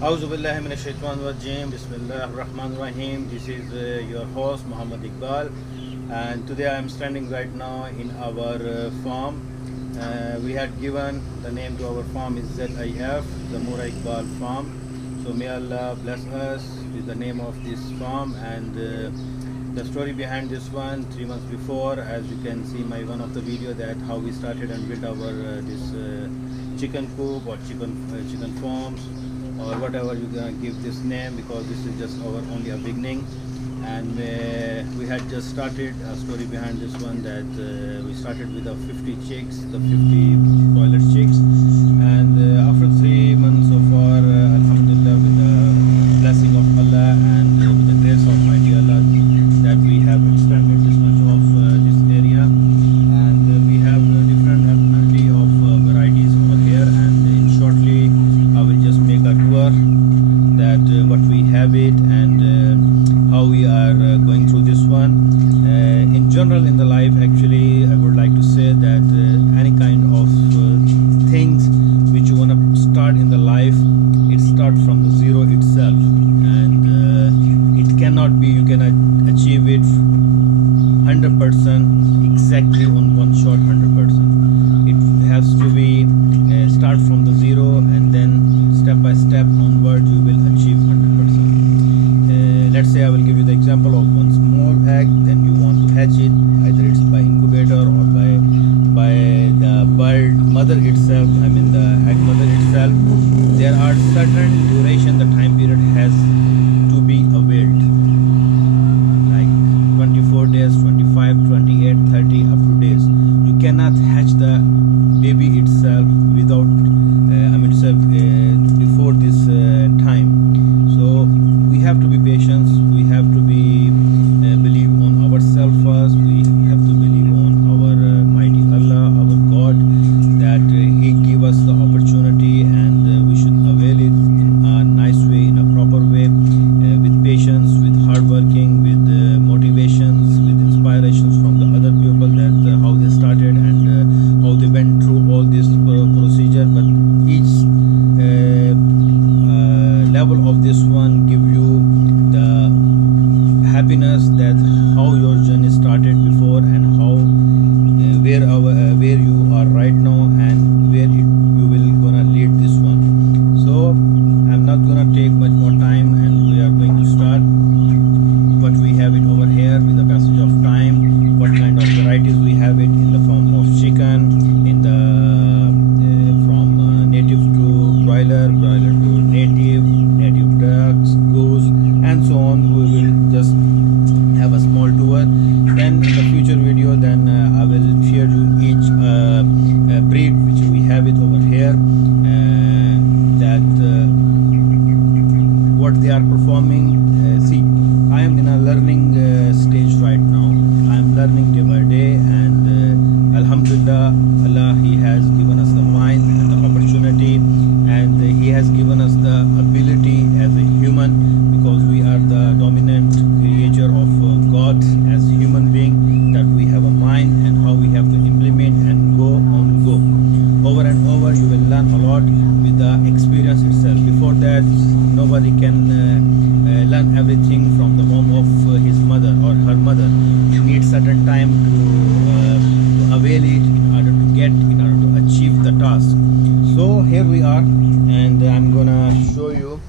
Auzubillahiminashaitanirrajim. Bismillahirrahmanirrahim. This is your host Muhammad Iqbal, and today I am standing right now in our farm. We had given the name to our farm is ZIF, Zamora Iqbal Farm. So may Allah bless us with the name of this farm and the story behind this one. 3 months before, as you can see my one of the video, that how we started and built our this chicken coop or chicken farms, or whatever you're gonna give this name, because this is just our only a beginning. And we had just started a story behind this one, that we started with the 50 chicks, the 50 broiler chicks, and after 3 months so far, alhamdulillah, with the blessing of Allah and with the grace of Almighty Allah, that we have extended this much of this area, and we have different variety of varieties over here. And shortly I will just make a tour that what we have it and how we are going through this one. In general in the life, actually I would like to say that any kind of things which you want to start in the life, it starts from the zero itself, and it cannot be you can achieve it 100% exactly on one shot 100%. It has to be start from the zero, and then step by step onward you will achieve 100%. Let's say I will give you the example of one small egg, then you want to hatch it, either it's by incubator or by the bird mother itself, I mean the egg mother itself. There are certain duration, the time period has to be availed, like 24 days, 25, 28, 30 up to days. You cannot hatch the baby itself without before this time. So we have to be patient, we have to be believe on ourselves first, we have to believe on our mighty Allah, our God, that He give us the opportunity, and we should avail it in a nice way, in a proper way, with patience, with hard working, with motivations, with inspirations from the other people, that how they started and how they went through all this procedure. But each level of this one give you the happiness, that how your journey started before, and how where you are right now, and where you will gonna lead this one. So I'm not gonna take much more time, and we are going to start what we have it over here with the passage of time, what kind of varieties we have it in the form of chicken, in the from native to broiler to native ducks, goose, and so on. We will just have a small tour. Then in the future video, then I will share you each breed which we have it over here, that what they are performing. See, I am in a learning stage right now. I am learning day by day, and alhamdulillah, Allah, He has given us the mind and the opportunity, and He has given us the ability as a human, because we are the dominant creature of God as human being, that we have a mind and how we have to implement and go over and over. You will learn a lot with the experience itself. Before that, nobody can learn everything from the womb of his mother or her mother. You need certain time to avail it in order to achieve the task. So here we are, and I'm gonna show you